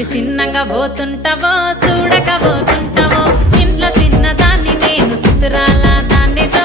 అది చిన్నగా పోతుంటావో చూడక పోతుంటావో ఇంట్లో చిన్నదాన్ని నేను సుతురాల దాన్నితో